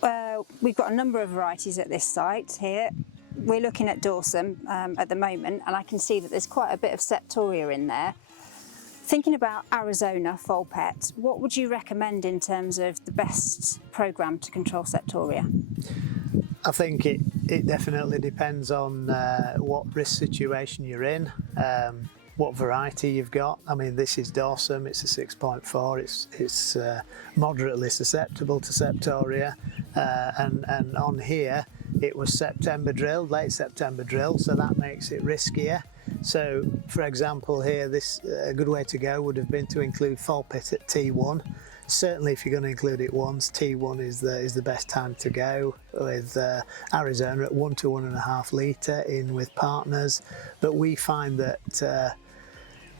So we've got a number of varieties at this site here. We're looking at dorsum at the moment, and I can see that there's quite a bit of septoria in there. Thinking about Arizona Folpet, what would you recommend in terms of the best programme to control septoria? I think it definitely depends on what risk situation you're in, what variety you've got. I mean, this is dorsum, it's a 6.4, it's moderately susceptible to septoria, and on here it was September drilled, late September drilled, so that makes it riskier. So for example here, a good way to go would have been to include Folpet at T1. Certainly if you're going to include it once, T1 is the best time to go, with Arizona at 1 to 1.5 litre in with partners. But we find that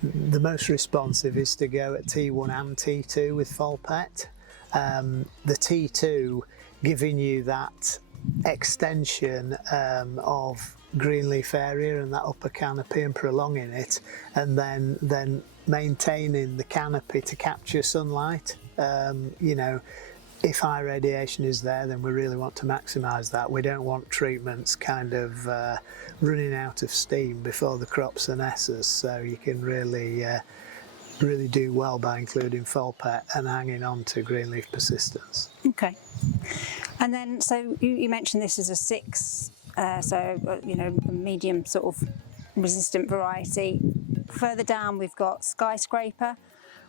the most responsive is to go at T1 and T2 with Folpet. The T2 giving you that extension of greenleaf area and that upper canopy and prolonging it, and then maintaining the canopy to capture sunlight. You know, if high radiation is there, then we really want to maximise that. We don't want treatments kind of running out of steam before the crops are nesses, so you can really do well by including Folpet and hanging on to greenleaf persistence. Okay. And then, so you mentioned this as a 6, so you know, a medium sort of resistant variety. Further down we've got Skyscraper,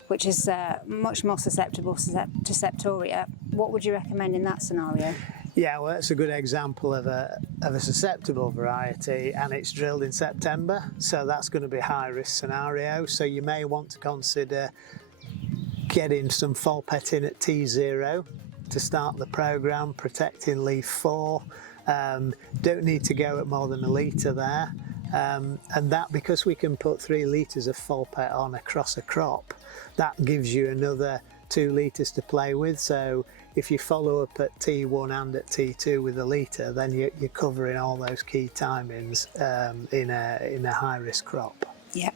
which is much more susceptible to septoria. What would you recommend in that scenario? Yeah, well, that's a good example of a susceptible variety, and it's drilled in September, so that's going to be a high risk scenario. So you may want to consider getting some Folpet in at T0 to start the programme, protecting leaf 4. Don't need to go at more than 1 litre there, and that, because we can put 3 litres of Folpet on across a crop, that gives you another 2 litres to play with. So if you follow up at T1 and at T2 with 1 litre, then you're covering all those key timings in a high risk crop. Yeah.